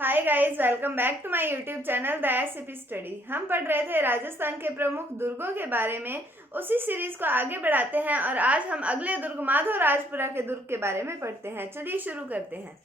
Hi guys, welcome back to my YouTube channel the SCP study. हम पढ़ रहे थे राजस्थान के प्रमुख दुर्गों के बारे में। उसी सीरीज को आगे बढ़ाते हैं और आज हम अगले दुर्ग माधव राजपुरा के दुर्ग के बारे में पढ़ते हैं। चलिए शुरू करते हैं।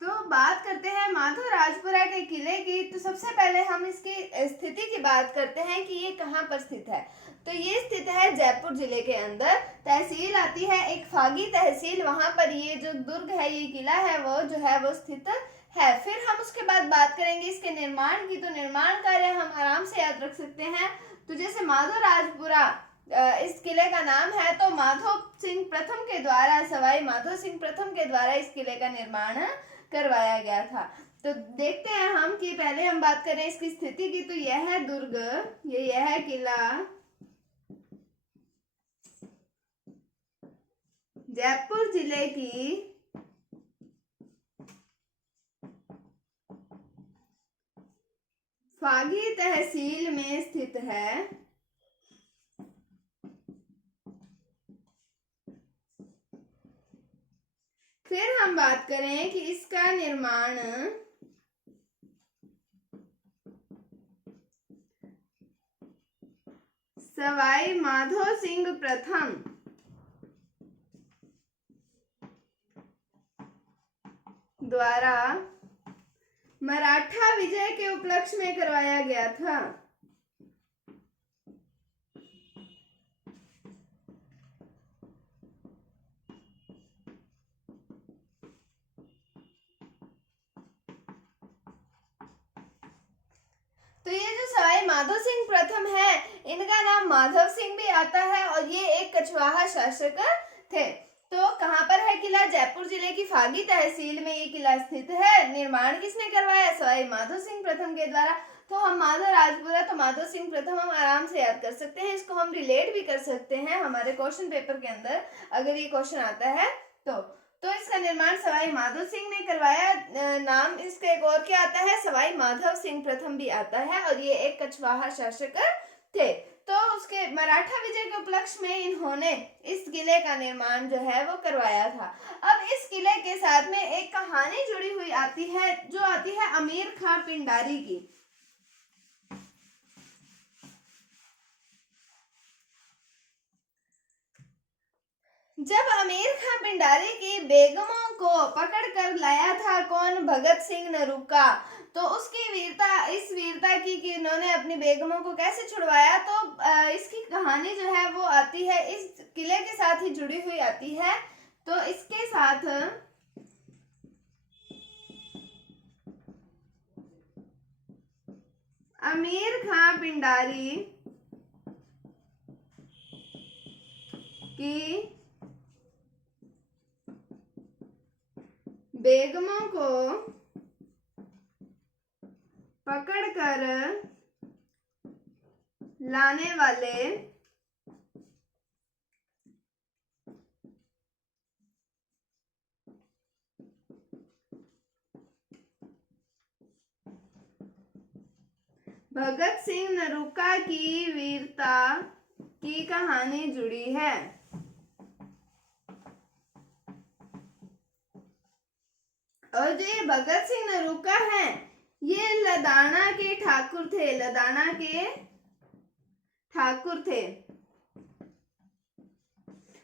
तो बात करते हैं माधव राजपुरा के किले की। तो सबसे पहले हम इसकी स्थिति की बात करते हैं कि ये कहाँ पर स्थित है। तो ये स्थित है जयपुर जिले के अंदर। तहसील आती है एक फागी तहसील, वहां पर ये जो दुर्ग है, ये किला है, वो स्थित है। फिर हम उसके बाद बात करेंगे इसके निर्माण की। तो निर्माण कार्य हम आराम से याद रख सकते हैं। तो जैसे माधव राजपुरा इस किले का नाम है, तो माधव सिंह प्रथम के द्वारा, सवाई माधव सिंह प्रथम के द्वारा इस किले का निर्माण करवाया गया था। तो देखते हैं हम कि पहले हम बात करें इसकी स्थिति की। तो यह है दुर्ग, यह है किला जयपुर जिले की फागी तहसील में स्थित है। फिर हम बात करें कि इसका निर्माण सवाई माधव सिंह प्रथम द्वारा मराठा विजय के उपलक्ष्य में करवाया गया था। तो ये जो सवाई माधव सिंह प्रथम है, इनका नाम माधव सिंह भी आता है और ये एक कछवाहा शासक थे। तो कहाँ पर है किला? जयपुर जिले की फागी तहसील में ये किला स्थित है। निर्माण किसने करवाया? सवाई माधव सिंह प्रथम के द्वारा। तो हम माधव राजपुरा, तो माधव सिंह प्रथम हम आराम से याद कर सकते हैं। इसको हम रिलेट भी कर सकते हैं हमारे क्वेश्चन पेपर के अंदर, अगर ये क्वेश्चन आता है तो इसका निर्माण सवाई माधव सिंह ने करवाया। नाम इसका एक और क्या आता है? सवाई माधव सिंह प्रथम भी आता है और ये एक कछवाहा शासक थे। तो उसके मराठा विजय के उपलक्ष्य में इन्होंने इस किले का निर्माण जो है वो करवाया था। अब इस किले के साथ में एक कहानी जुड़ी हुई आती है, जो आती है अमीर खां पिंडारी की। जब अमीर खां पिंडारी की बेगमों को पकड़ कर लाया था कौन? भगत सिंह नरूका। तो उसकी वीरता, इस वीरता की कि इन्होंने अपनी बेगमों को कैसे छुड़वाया, तो इसकी कहानी जो है वो आती है, इस किले के साथ ही जुड़ी हुई आती है। तो इसके साथ अमीर खां पिंडारी की बेगमों को पकड़कर लाने वाले भगत सिंह नरूका की वीरता की कहानी जुड़ी है। और जो ये भगत सिंह नरूका हैं, ये लदाना के ठाकुर थे, लदाना के ठाकुर थे।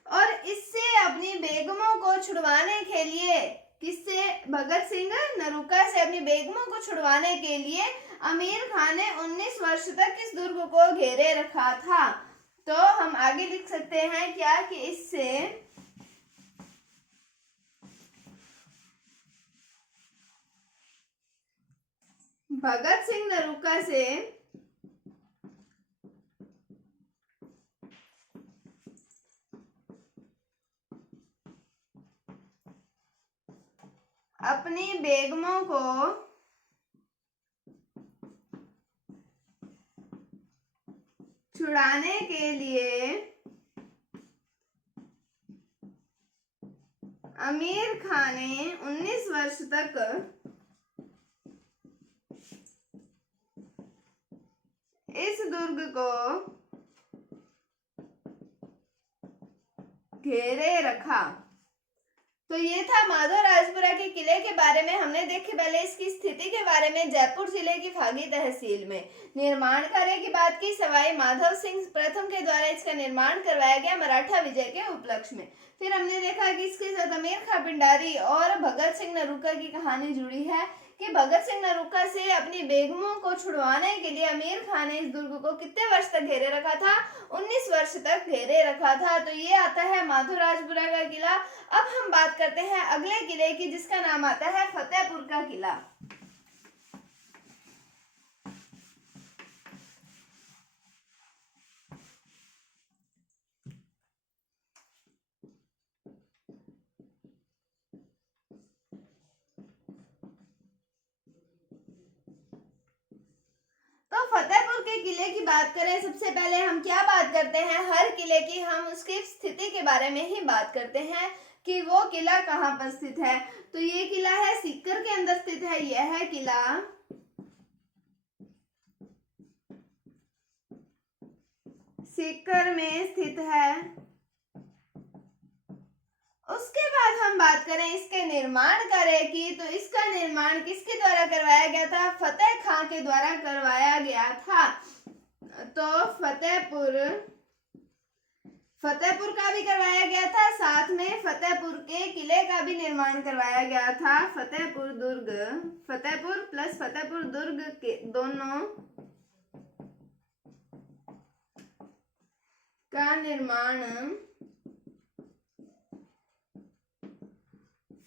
और इससे अपनी बेगमों को छुड़वाने के लिए, किससे? भगत सिंह नरूका से अपनी बेगमों को छुड़वाने के लिए अमीर खान ने 19 वर्ष तक इस दुर्ग को घेरे रखा था। तो हम आगे लिख सकते हैं क्या कि इससे भगत सिंह नरूका से अपनी बेगमों को छुड़ाने के लिए आमिर खान ने 19 वर्ष तक इस दुर्ग को घेरे रखा। तो ये था माधवराजपुरा के किले के बारे में। हमने देखे पहले इसकी स्थिति के बारे में जयपुर जिले की फागी तहसील में। निर्माण कार्य की बात की सवाई माधव सिंह प्रथम के द्वारा इसका निर्माण करवाया गया मराठा विजय के उपलक्ष्य में। फिर हमने देखा कि इसके साथ अमीर खां पिंडारी और भगत सिंह नरूका की कहानी जुड़ी है कि भगत सिंह नरूका से अपनी बेगमों को छुड़वाने के लिए आमिर खान ने इस दुर्ग को कितने वर्ष तक घेरे रखा था? 19 वर्ष तक घेरे रखा था। तो ये आता है माधवराजपुरा का किला। अब हम बात करते हैं अगले किले की, जिसका नाम आता है फतेहपुर का किला। तो फतेहपुर के किले की बात करें, सबसे पहले हम क्या बात करते हैं? हर किले की हम उसकी स्थिति के बारे में ही बात करते हैं कि वो किला कहाँ पर स्थित है। तो ये किला है सीकर के अंदर स्थित है। यह है किला सीकर में स्थित है। उसके बाद हम बात करें इसके निर्माण कार्य की, तो इसका निर्माण किसके द्वारा करवाया गया था? फतेह खां के द्वारा करवाया गया था। तो फतेहपुर का भी करवाया गया था, साथ में फतेहपुर के किले का भी निर्माण करवाया गया था। फतेहपुर प्लस फतेहपुर दुर्ग के दोनों का निर्माण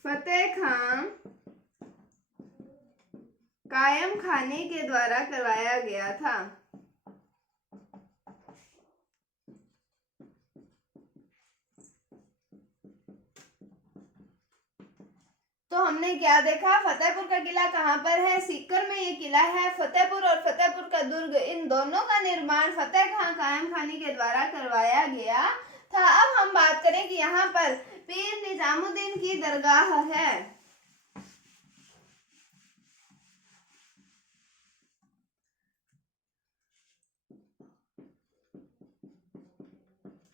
फतेह खां कायम खानी के द्वारा करवाया गया था। तो हमने क्या देखा? फतेहपुर का किला कहाँ पर है? सीकर में ये किला है। फतेहपुर और फतेहपुर का दुर्ग, इन दोनों का निर्माण फतेह खां कायम खानी के द्वारा करवाया गया था। अब हम बात करें कि यहाँ पर पीर निजामुद्दीन की दरगाह है।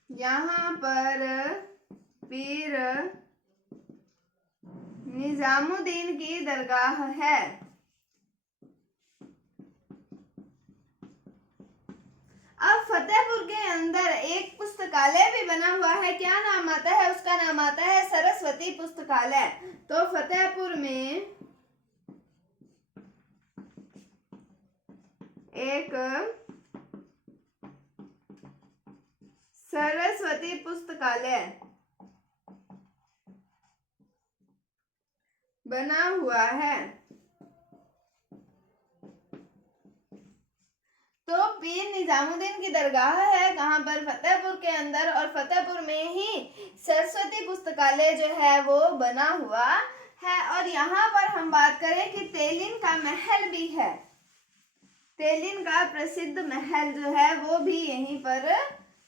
यहाँ पर पीर निजामुद्दीन की दरगाह है। अब फतेहपुर के अंदर एक पुस्तकालय भी बना हुआ है। क्या नाम आता है उसका? नाम आता है सरस्वती पुस्तकालय। तो फतेहपुर में एक सरस्वती पुस्तकालय बना हुआ है। तो पीर निजामुद्दीन की दरगाह है कहाँ पर? फतेहपुर के अंदर। और फतेहपुर में ही सरस्वती पुस्तकालय जो है वो बना हुआ है। और यहाँ पर हम बात करें कि तेलिन का महल भी है। तेलिन का प्रसिद्ध महल जो है वो भी यहीं पर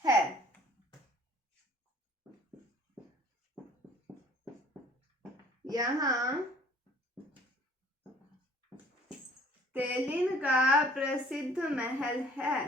है। यहाँ तेलिन का प्रसिद्ध महल है।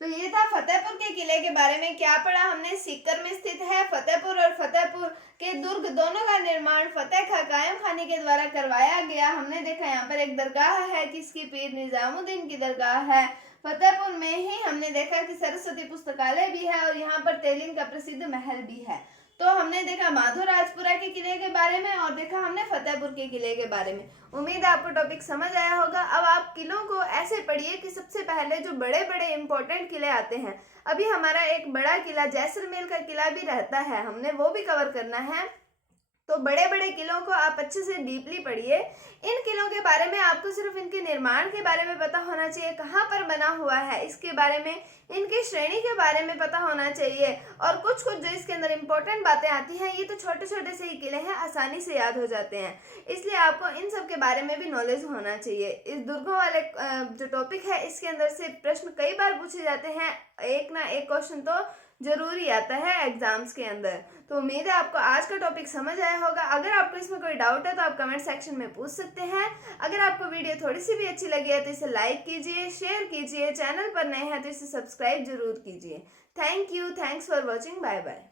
तो ये था फतेहपुर के किले के बारे में। क्या पढ़ा हमने? सीकर में स्थित है। फतेहपुर और फतेहपुर के दुर्ग दोनों का निर्माण फतेह खां कायम खानी के द्वारा करवाया गया। हमने देखा यहाँ पर एक दरगाह है, किसकी? पीर निजामुद्दीन की दरगाह है। फतेहपुर में ही हमने देखा कि सरस्वती पुस्तकालय भी है और यहाँ पर तेलिन का प्रसिद्ध महल भी है। तो हमने देखा माधवराजपुरा के किले के बारे में और देखा हमने फतेहपुर के किले के बारे में। उम्मीद है आपको टॉपिक समझ आया होगा। अब आप किलों को ऐसे पढ़िए कि सबसे पहले जो बड़े बड़े इंपॉर्टेंट किले आते हैं, अभी हमारा एक बड़ा किला जैसलमेर का किला भी रहता है, हमने वो भी कवर करना है। तो बड़े बड़े किलों को आप अच्छे से डीपली पढ़िए। इन किलों के बारे में आपको सिर्फ इनके निर्माण के बारे में पता होना चाहिए, कहाँ पर बना हुआ है इसके बारे में, इनकी श्रेणी के बारे में पता होना चाहिए। और कुछ कुछ जो इसके अंदर इंपॉर्टेंट बातें आती हैं, ये तो छोटे छोटे से ही किले हैं, आसानी से याद हो जाते हैं, इसलिए आपको इन सब के बारे में भी नॉलेज होना चाहिए। इस दुर्गों वाले जो टॉपिक है इसके अंदर से प्रश्न कई बार पूछे जाते हैं, एक ना एक क्वेश्चन तो जरूरी आता है एग्जाम्स के अंदर। तो उम्मीद है आपको आज का टॉपिक समझ आया होगा। अगर आपको इसमें कोई डाउट है तो आप कमेंट सेक्शन में पूछ सकते हैं। अगर आपको वीडियो थोड़ी सी भी अच्छी लगी है तो इसे लाइक कीजिए, शेयर कीजिए, चैनल पर नए हैं तो इसे सब्सक्राइब जरूर कीजिए। Thank you, thanks for watching, bye bye.